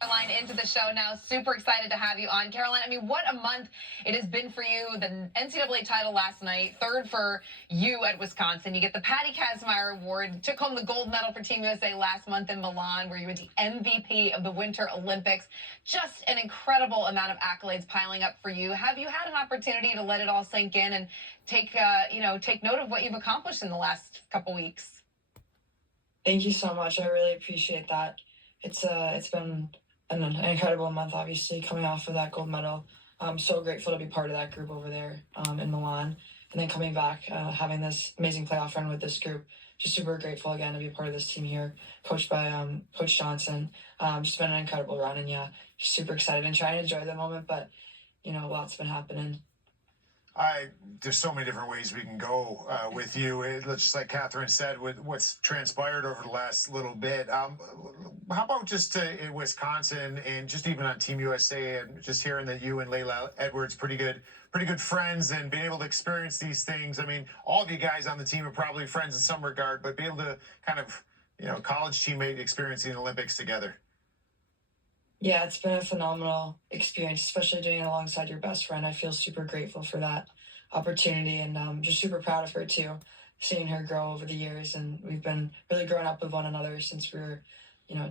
Caroline into the show now. Super excited to have you on, Caroline. I mean, what a month it has been for you. The NCAA title last night, third for you at Wisconsin. You get the Patty Kazmaier Award. Took home the gold medal for Team USA last month in Milan, where you were the MVP of the Winter Olympics. Just an incredible amount of accolades piling up for you. Have you had an opportunity to let it all sink in and take note of what you've accomplished in the last couple weeks? Thank you so much. I really appreciate that. It's been an incredible month, obviously, coming off of that gold medal. I'm so grateful to be part of that group over there in Milan. And then coming back, having this amazing playoff run with this group. Just super grateful again to be a part of this team here, coached by Coach Johnson. Just been an incredible run, and yeah, just super excited and trying to enjoy the moment, but, lots been happening. There's so many different ways we can go with you. Just like Catherine said, with what's transpired over the last little bit. How about just in Wisconsin and just even on Team USA, and just hearing that you and Layla Edwards pretty good friends, and being able to experience these things. I mean, all of you guys on the team are probably friends in some regard, but be able to kind of, college teammate experiencing the Olympics together. Yeah, it's been a phenomenal experience, especially doing it alongside your best friend. I feel super grateful for that opportunity, and just super proud of her too, seeing her grow over the years. And we've been really growing up with one another since we were,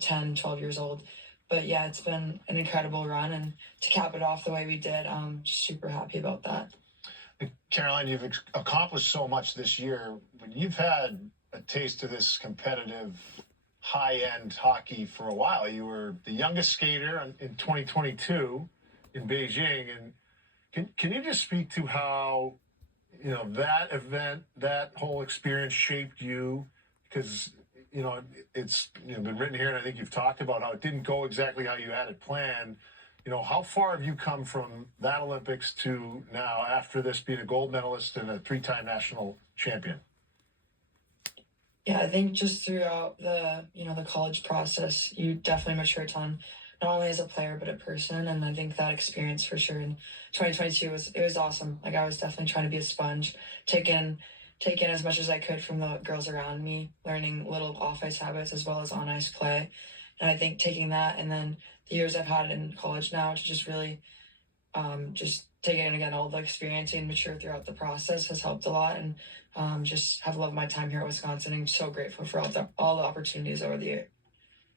10, 12 years old. But yeah, it's been an incredible run, and to cap it off the way we did, I'm just super happy about that. Caroline, you've accomplished so much this year. When you've had a taste of this competitive high-end hockey for a while. You were the youngest skater in 2022 in Beijing, and can you just speak to how that event, that whole experience shaped you? Because it's been written here, and I think you've talked about how it didn't go exactly how you had it planned. How far have you come from that Olympics to now, after this, being a gold medalist and a three-time national champion? Yeah, I think just throughout the college process, you definitely mature a ton, not only as a player but a person. And I think that experience for sure in 2022 was awesome. Like, I was definitely trying to be a sponge, take in as much as I could from the girls around me, learning little off ice habits as well as on ice play. And I think taking that, and then the years I've had in college now, to just really just taking in again all the experience and mature throughout the process has helped a lot. And just have loved my time here at Wisconsin, and so grateful for all the opportunities over the year.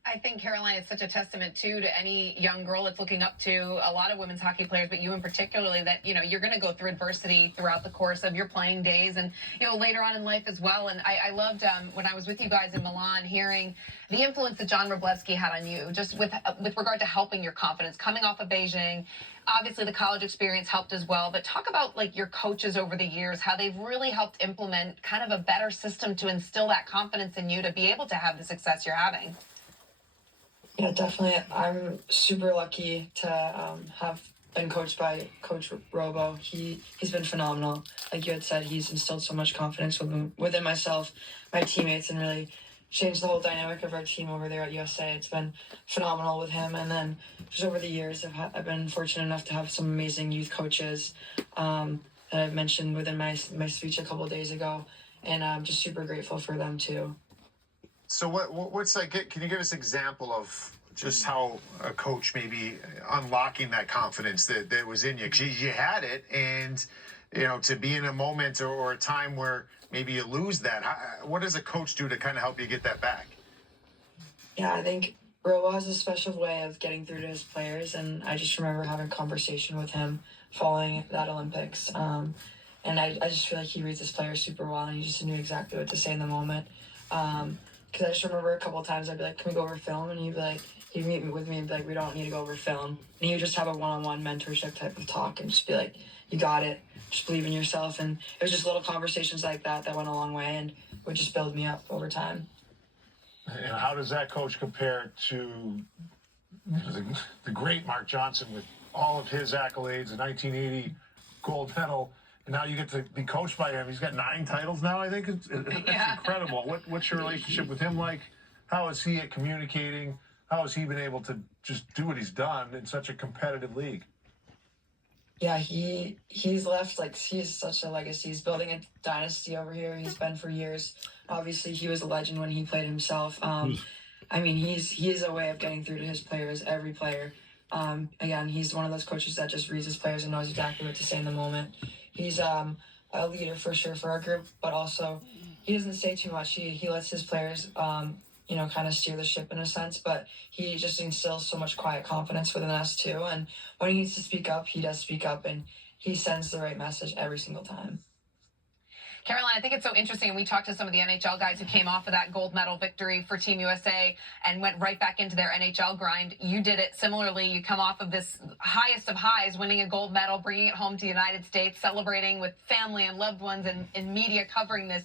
I think, Caroline, it's such a testament, too, to any young girl that's looking up to a lot of women's hockey players, but you in particularly, that, you're going to go through adversity throughout the course of your playing days and, later on in life as well. And I loved, when I was with you guys in Milan, hearing the influence that John Wroblewski had on you, just with regard to helping your confidence, coming off of Beijing. Obviously, the college experience helped as well, but talk about, your coaches over the years, how they've really helped implement kind of a better system to instill that confidence in you to be able to have the success you're having. Yeah, definitely. I'm super lucky to have been coached by Coach Robo. He's been phenomenal. Like you had said, he's instilled so much confidence within myself, my teammates, and really changed the whole dynamic of our team over there at USA. It's been phenomenal with him. And then just over the years, I've been fortunate enough to have some amazing youth coaches that I've mentioned within my speech a couple of days ago, and I'm just super grateful for them too. So what's like? Can you give us an example of just how a coach maybe unlocking that confidence that was in you? Because you had it, and to be in a moment or a time where maybe you lose that. What does a coach do to kind of help you get that back? Yeah, I think Robo has a special way of getting through to his players, and I just remember having a conversation with him following that Olympics. And I just feel like he reads his players super well, and he just knew exactly what to say in the moment. Because I just remember a couple of times I'd be like, "Can we go over film?" And he'd meet me with me and be like, "We don't need to go over film." And he would just have a one-on-one mentorship type of talk and just be like, "You got it. Just believe in yourself." And it was just little conversations like that went a long way and would just build me up over time. And how does that coach compare to the great Mark Johnson with all of his accolades, the 1980 gold medal? And now you get to be coached by him. He's got 9 titles now, I think. It's incredible. What's your relationship with him like? How is he at communicating? How has he been able to just do what he's done in such a competitive league? Yeah, he's left, he's such a legacy. He's building a dynasty over here. He's been for years. Obviously, he was a legend when he played himself. I mean, he is a way of getting through to his players, every player. Again, he's one of those coaches that just reads his players and knows exactly what to say in the moment. He's a leader for sure for our group, but also he doesn't say too much. He lets his players kind of steer the ship in a sense, but he just instills so much quiet confidence within us too. And when he needs to speak up, he does speak up, and he sends the right message every single time. Caroline, I think it's so interesting. And we talked to some of the NHL guys who came off of that gold medal victory for Team USA and went right back into their NHL grind. You did it similarly. You come off of this highest of highs, winning a gold medal, bringing it home to the United States, celebrating with family and loved ones and media covering this.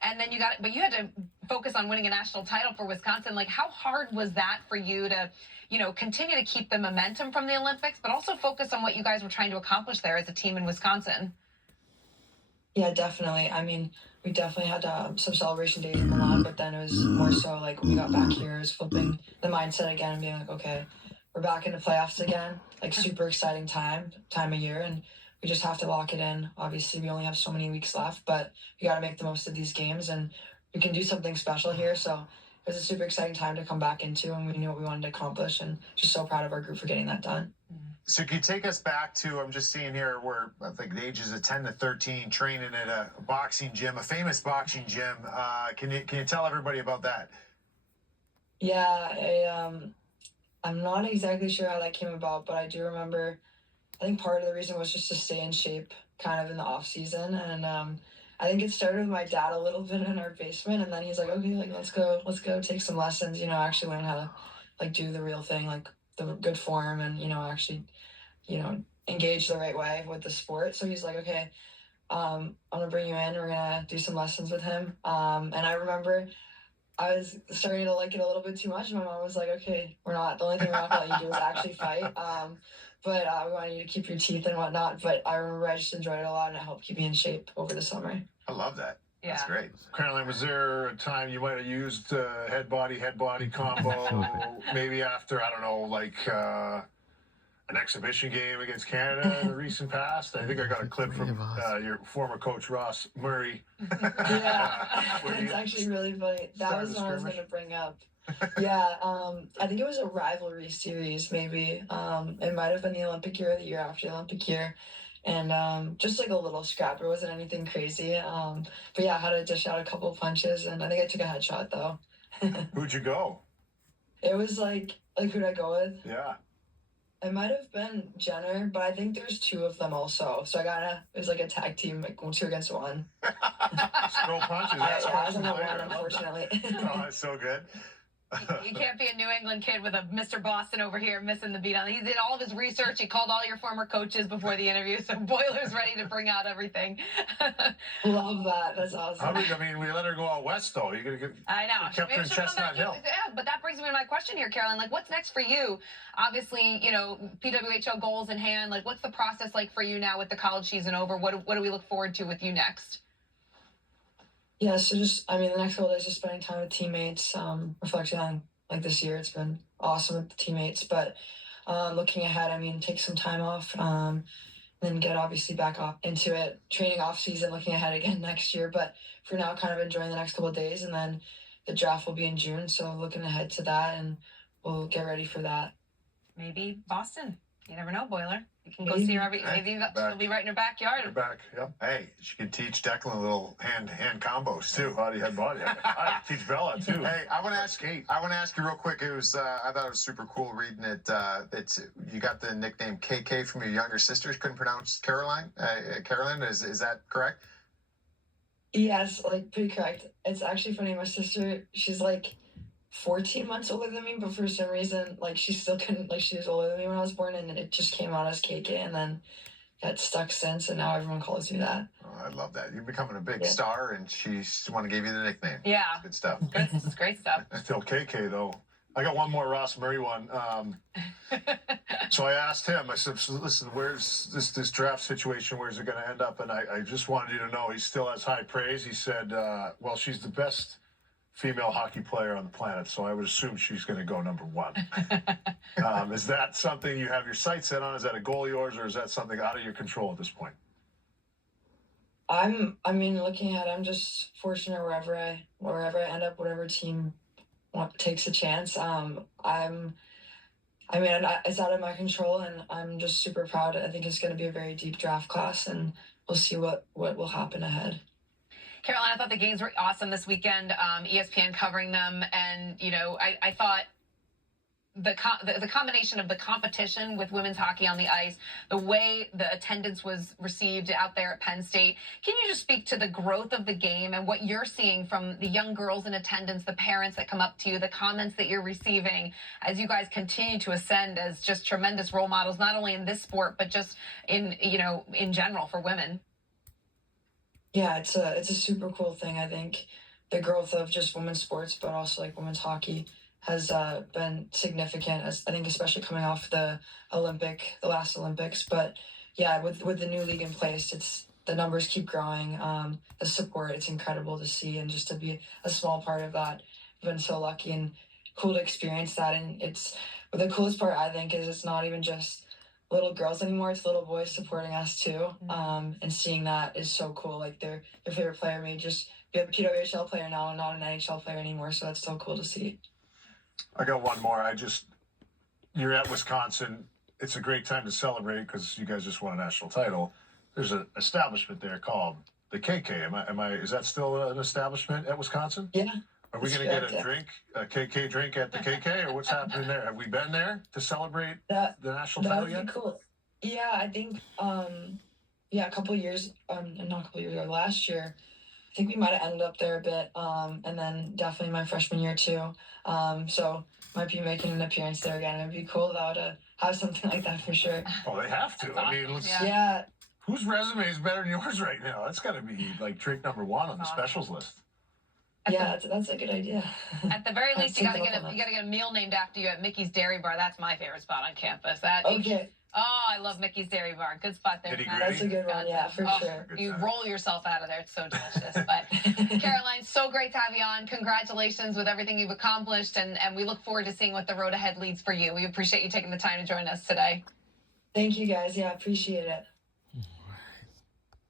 And then you had to focus on winning a national title for Wisconsin. Like, how hard was that for you to, continue to keep the momentum from the Olympics, but also focus on what you guys were trying to accomplish there as a team in Wisconsin? Yeah, definitely. I mean, we definitely had some celebration days in Milan, but then it was more so like when we got back here, it was flipping the mindset again and being like, okay, we're back in the playoffs again. Like, super exciting time of year, and we just have to lock it in. Obviously, we only have so many weeks left, but we got to make the most of these games, and we can do something special here. So it was a super exciting time to come back into, and we knew what we wanted to accomplish, and just so proud of our group for getting that done. So can you take us back to, I'm just seeing here, where I think the ages of 10 to 13 training at a boxing gym, a famous boxing gym. Can you tell everybody about that? Yeah, I'm not exactly sure how that came about, but I do remember, I think part of the reason was just to stay in shape kind of in the off season. And I think it started with my dad a little bit in our basement, and then he's like, okay, like let's go take some lessons, actually learn how to like do the real thing, like the good form, and actually engage the right way with the sport. So he's like, okay, I'm gonna bring you in. We're gonna do some lessons with him. And I remember I was starting to like it a little bit too much. My mom was like, okay, the only thing we're not gonna let you do is actually fight. But we want you to keep your teeth and whatnot. But I remember I just enjoyed it a lot, and it helped keep me in shape over the summer. I love that. Yeah. That's great. Caroline, was there a time you might have used head body combo, maybe after, I don't know, like an exhibition game against Canada in the recent past? I think I got a clip from your former coach, Ross Murray. Yeah, it's actually really funny. That was what I was going to bring up. Yeah, I think it was a rivalry series, maybe. It might have been the Olympic year or the year after the Olympic year. And just like a little scrap. It wasn't anything crazy. But yeah, I had to dish out a couple of punches, and I think I took a headshot, though. Who'd you go? It was like who'd I go with? Yeah. It might have been Jenner, but I think there's two of them also. So it was like a tag team, like 2 against 1. Throw punches. Yeah, I was on the one, unfortunately. Oh, that's so good. You can't be a New England kid with a Mr. Boston over here missing the beat on. He did all of his research. He called all your former coaches before the interview, so Boiler's ready to bring out everything. Love that. That's awesome. We let her go out west, though. You're gonna get. I know. Kept her in Chestnut Hill. Yeah, but that brings me to my question here, Caroline. Like, what's next for you? Obviously, PWHL goals in hand. Like, what's the process like for you now with the college season over? What do we look forward to with you next? Yeah, so the next couple of days, just spending time with teammates, reflecting on like this year. It's been awesome with the teammates, but looking ahead, take some time off, then get obviously back off into it, training off season, looking ahead again next year. But for now, kind of enjoying the next couple of days, and then the draft will be in June, so looking ahead to that, and we'll get ready for that. Maybe Boston. You never know, Boiler. You can go see her maybe she'll be right in her backyard. You're back, yep. Hey, she could teach Declan a little hand combos too. Head body. I teach Bella too. Hey, I want to ask you real quick. It was I thought it was super cool reading it. You got the nickname KK from your younger sister. Couldn't pronounce Caroline. Caroline, is that correct? Yes, like pretty correct. It's actually funny. My sister, she's like 14 months older than me, but for some reason, like she still couldn't, like she was older than me when I was born, and it just came out as KK, and then got stuck since, and now everyone calls me that. Oh, I love that. You're becoming a big star, and she's the one who gave you the nickname. Yeah. Good stuff. This is great stuff. Still KK, though. I got one more Ross Murray one. So I asked him, I said, so listen, where's this draft situation? Where's it going to end up? And I just wanted you to know he still has high praise. He said, well, she's the best female hockey player on the planet, so I would assume she's going to go number 1. Is that something you have your sights set on? Is that a goal of yours, or is that something out of your control at this point? Looking ahead, I'm just fortunate wherever I end up, whatever team takes a chance. It's out of my control, and I'm just super proud. I think it's going to be a very deep draft class, and we'll see what will happen ahead. Caroline, I thought the games were awesome this weekend. ESPN covering them, and I thought the combination of the competition with women's hockey on the ice, the way the attendance was received out there at Penn State. Can you just speak to the growth of the game and what you're seeing from the young girls in attendance, the parents that come up to you, the comments that you're receiving as you guys continue to ascend as just tremendous role models, not only in this sport, but just in general for women? Yeah, it's a super cool thing. I think the growth of just women's sports, but also like women's hockey, has been significant. As I think, especially coming off the last Olympics. But yeah, with the new league in place, the numbers keep growing. The support, it's incredible to see, and just to be a small part of that. I've been so lucky and cool to experience that. And but the coolest part, I think, is it's not even just little girls anymore, it's little boys supporting us too. And seeing that is so cool. Like their favorite player may just be a PWHL player now and not an NHL player anymore, so that's so cool to see. I got one more. You're at Wisconsin. It's a great time to celebrate because you guys just won a national title. There's an establishment there called the KK. Is that still an establishment at Wisconsin? Yeah. Are we going to get a KK drink at the KK, or what's happening there? Have we been there to celebrate the national That title would yet? be cool. Yeah, I think a couple years not a couple years ago, last year, I think we might have ended up there a bit. And then definitely my freshman year too. So might be making an appearance there again. It'd be cool though to have something like that for sure. Oh, they have to. I mean, Yeah. whose resume is better than yours right now? That's got to be like drink number one on the specials list. Yeah, that's a good idea. At the very least, you I'll gotta take get it up on you gotta get a meal named after you at Mickey's Dairy Bar. That's my favorite spot on campus. Okay, Oh, I love Mickey's Dairy Bar. Good spot there. Nitty-gritty. that's a good one. Yeah, for sure. You roll yourself out of there. It's so delicious. But Caroline, so great to have you on. Congratulations with everything you've accomplished, and we look forward to seeing what the road ahead leads for you. We appreciate you taking the time to join us today. Thank you guys. Yeah, appreciate it.